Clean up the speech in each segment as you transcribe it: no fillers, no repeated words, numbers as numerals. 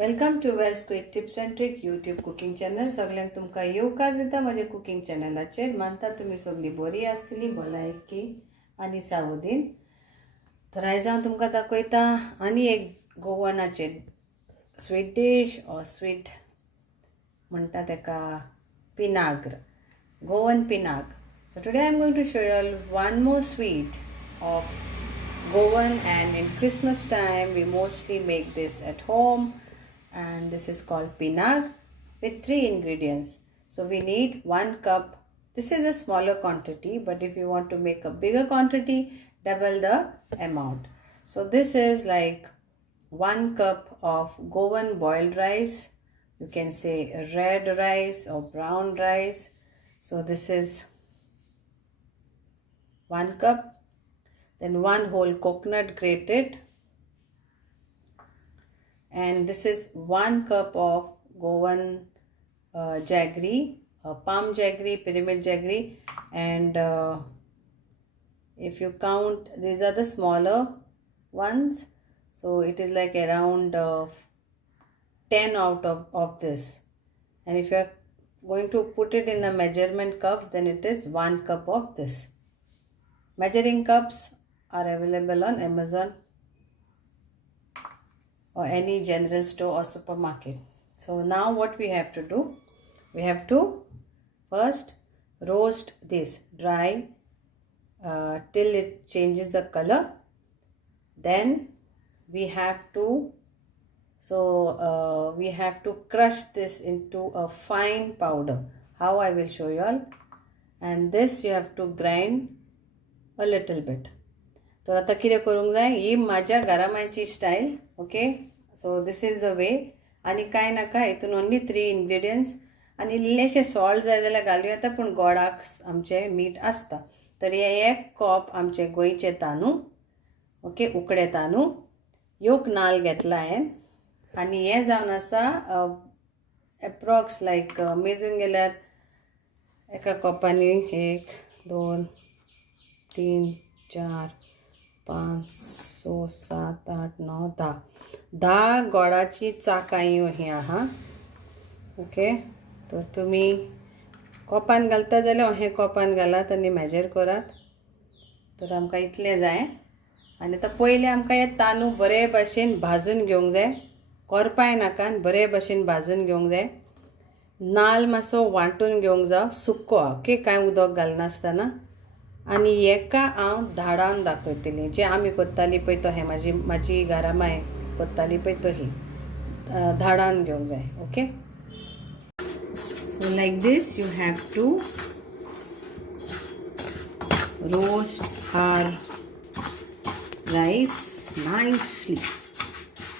Welcome to Wells quick tips and trick YouTube cooking channel. सगळ्यांक तुमकां येवकार दिता माझ्या कुकिंग चॅनलाचेर. मानता तुमी सगळीं बरी आसतली, भलायकी आनी सावधीन. तर आयज हांव तुमकां दाखयता आनी एक गोवनाचे स्वीट डिश ऑर स्वीट म्हणटा तेका पिनाग्र, Goan पिनाग. So today I'm going to show you all one more sweet of Goan, and in Christmas time we mostly make this at home, and this is called Pinaac with 3 ingredients. So we need 1 cup. This is a smaller quantity, but if you want to make a bigger quantity, double the amount. So this is like 1 cup of Goan boiled rice. You can say red rice or brown rice. So this is 1 cup. Then 1 whole coconut grated, and this is 1 cup of Goan jaggery, palm jaggery, pyramid jaggery, and if you count, these are the smaller ones, so it is like around 10 out of this. And if you are going to put it in a measurement cup, then it is 1 cup of this. Measuring cups are available on Amazon or any general store or supermarket. So now what we have to do, we have to first roast this dry till it changes the color. Then we have to crush this into a fine powder. How I will show you all. And this you have to grind a little bit. तर आता कितें करूंक जाय, ही माझ्या घरामायची style. Okay, so this is the way. आनी कांय नाका, हितून ओन्ली 3 इंग्रेडियंट्स आनी इल्लेशें सॉल्ट जाय जाल्यार घालूं येता, पूण गोडाक आमचें मीठ आसता. तर हे 1 कप आमचे गोंयचे तांदूळ, ओके, उकडे तांदूळ, एक नाल्ल घेतला हांवें. आनी हें जावन आसा एप्रॉक्स लायक मेजून गेल्यार एका कपांनी 1 2 3 4 5 6 7 8 9 10 गोडाची चाकां ही आहा. ओके, तर तुमी कपान घालता जाल्यार हे कपान घालात आनी मेजर करात. तर आमकां इतलें जाय. आनी आतां पयलीं आमकां हे तांदूळ बरे भाशेन भाजून घेवंक जाय. करपाय नाका, बरे भाशेन भाजून घेवंक जाय. नाल्ल मातसो वांटून घेवंक जाय, सुक्को, ओके, कांय उदक घालनासतना. आनी हेका हांव धाडावन दाखयतलें, जें आमी करतालीं पळय तो, हें म्हाजी घरामाय करताली पळय तो, ही धाडावन घेवंक जाय. Okay, so like this you have to roast our rice nicely,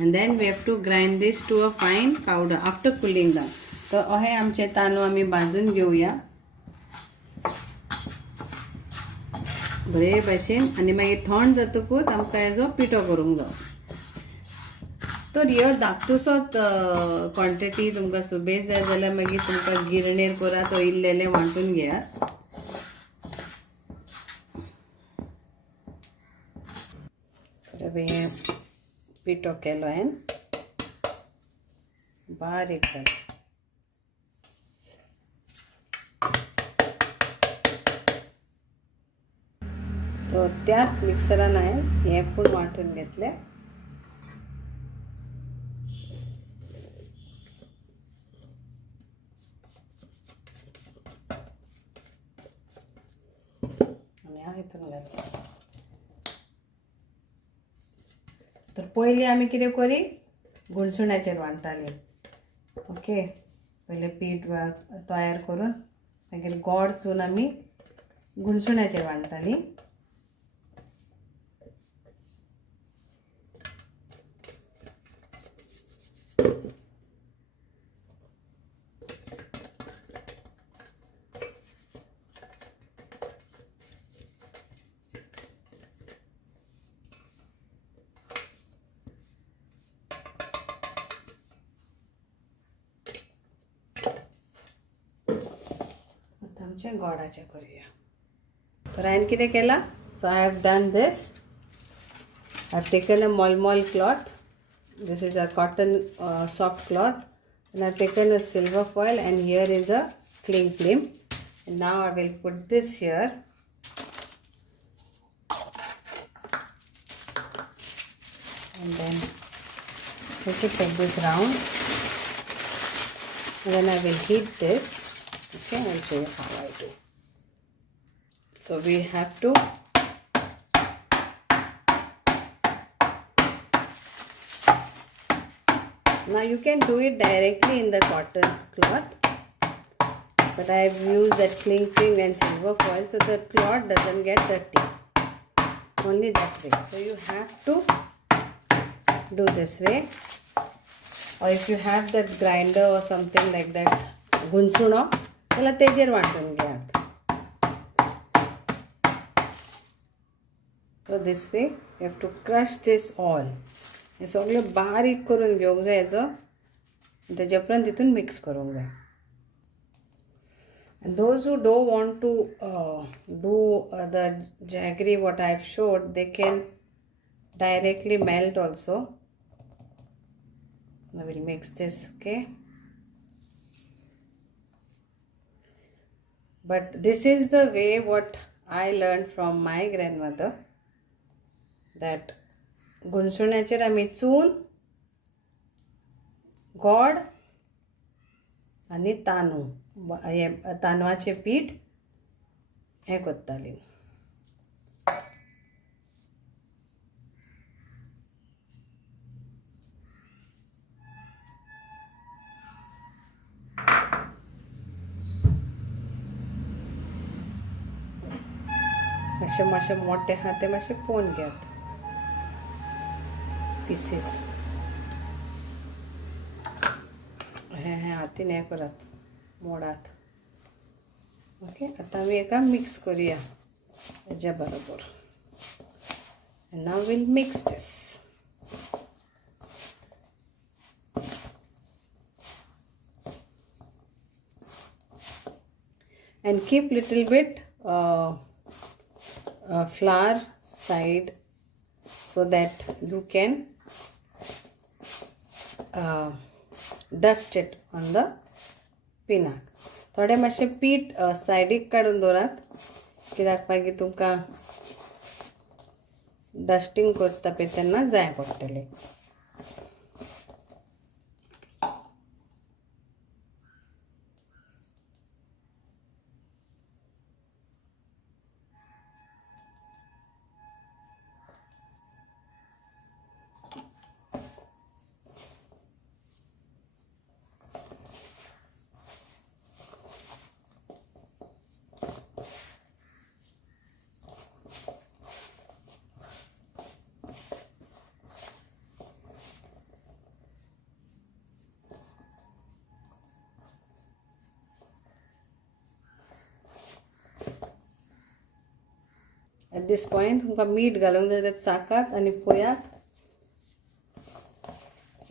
and then we have to grind this to a fine powder after cooling down. तर अहे आमचे तांदूळ आमी भाजून घेवया बरे भाशेन, आनी मागीर थंड जातकूच आमकां हेजो पिठो करूंक जाय. तर ह्यो धाकटुसोच क्वॉन्टिटी तुमकां सुबेज जाय जाल्यार मागीर तुमकां गिरणेर करात, तो इल्लेलें वांटून घेयात. तर हे पिठो केलो हांवें बारीक जालो. तो त्याच मिक्सरान हांवें हें पूण वांटून घेतलें. आनी हांव हितून घातलें. तर पयलीं आमी कितें करी, गुळसुण्याचेर वांटतालीं. ओके, पयलें पीठ तयार करून मागीर गोड चून आमी गुळसुण्याचेर वांटतालीं. आमचे गोडाचे करूया. तर हांवें कितें केलां, so I have done this. I have taken a mulmul cloth This is a cotton soft cloth, and I've taken a silver foil, and here is a cling film. And now I will put this here. And then I will take this round, and then I will heat this. Okay, I'll show you how I do. So we have to now you can do it directly in the cotton cloth, but I have used that cling film and silver foil so the cloth doesn't get dirty. Only that way. So you have to do this way, or if you have that grinder or something like that, गुंसुणो त्याला तेजेर वांटून घेयात. So this way you have to crush this all. हे सगळं बारीक करून घेवंक जाय याचो, तेजे उपरांत तितून मिक्स करूंक जाय. And those who don't want to do the jaggery what I have showed, they can directly melt also. I will mix this, okay? But this is the way what I learned from my grandmother, that गुणसुण्याचेर आमी चून, गोड आनी तांदूळ हे तांदळाचें पीठ हें करतालीं. मातशे मोठे आहा ते मातशे पोवन घेयात पीसीस. हे हातीन हें करात, मोडात. ओके, आतां आमी एका मिक्स करुया हेज्या बरोबर. Now we'll mix this. And keep little bit flour side so that you can dust it on the Pinaac. थोडे मातशे पीठ सायडीक काडून दवरात, कित्याक मागीर तुमकां डस्टिंग करता पळय तेन्ना जाय पडटलें. At this point तुमकां मीठ घालूंक जाय तें चाकात आनी पळयात.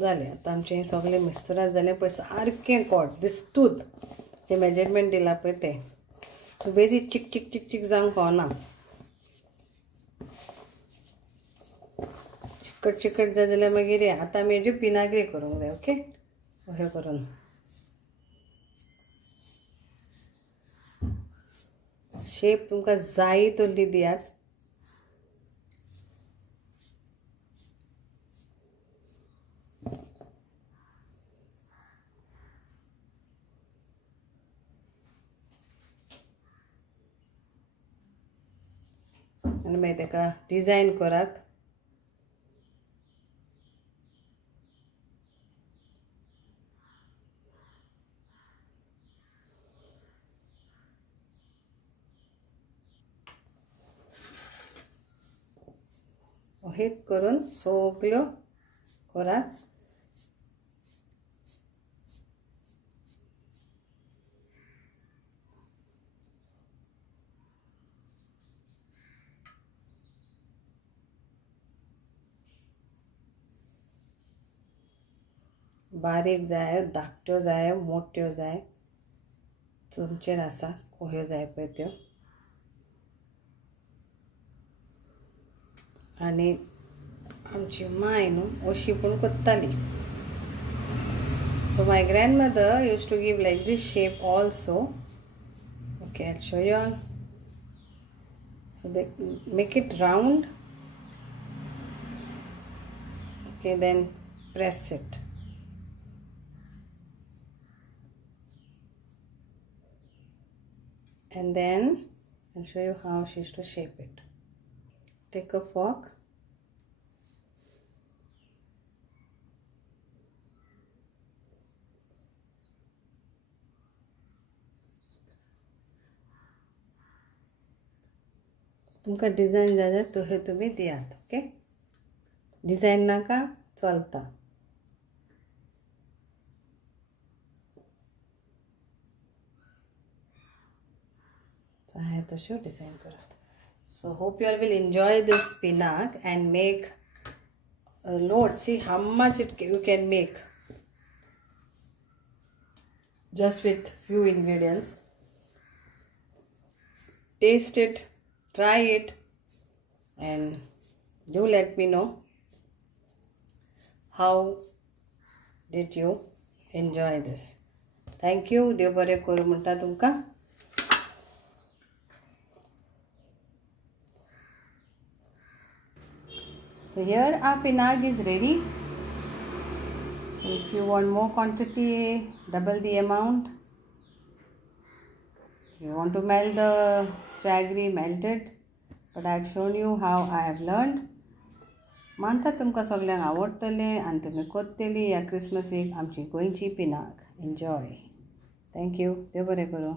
जालें. आतां आमचें हें सगळें मिक्सचरात जालें पळय, सारकें कोट दिसतूच जें मेजरमेंट दिलां पळय तें. सो बेजी चिक चिक चिक चिक जावंक पावना. चिकट चिकट जाय जाल्यार मागीर आतां आमी हेज्यो पिनाग्री करूंक जाय. ओके, अशें करून शेप तुमकां जाय तसली दियात. आनी मागीर ताका डिजायन करात. अहेच करून सगळ्यो करात. बारीक जाय, धाकट्यो जाय, मोठ्यो जाय, तुमचेर आसा कश्यो जाय पळय त्यो. आनी आमची माय न्हू अशी पूण कोत्ताली. So my grandmother used to give like this shape also. Okay, I'll show you all. So they make it round. Okay, then press it. And then I'll show you how she used to shape it. Take a fork. तुमकां design जाय जाल्यार तो हे तुमी दियात. Okay, design नाका चलता. So I have to show design karat. So hope you all will enjoy this Pinaac and make a load. See how much you can make just with few ingredients. Taste it, try it, and do let me know how did you enjoy this. Thank you. देव बरें करूं म्हणटा तुमकां. So here our Pinaac is ready. So if you want more quantity, double the amount. If you want to melt the jaggery, melt it. But I have shown you how I have learned. मानता तुमकां सगळ्यांक आवडटलें आनी तुमी कोत्तेली ह्या क्रिसमसीक आमची गोंयची Pinaka. Enjoy. Thank you. देव बरें करूं.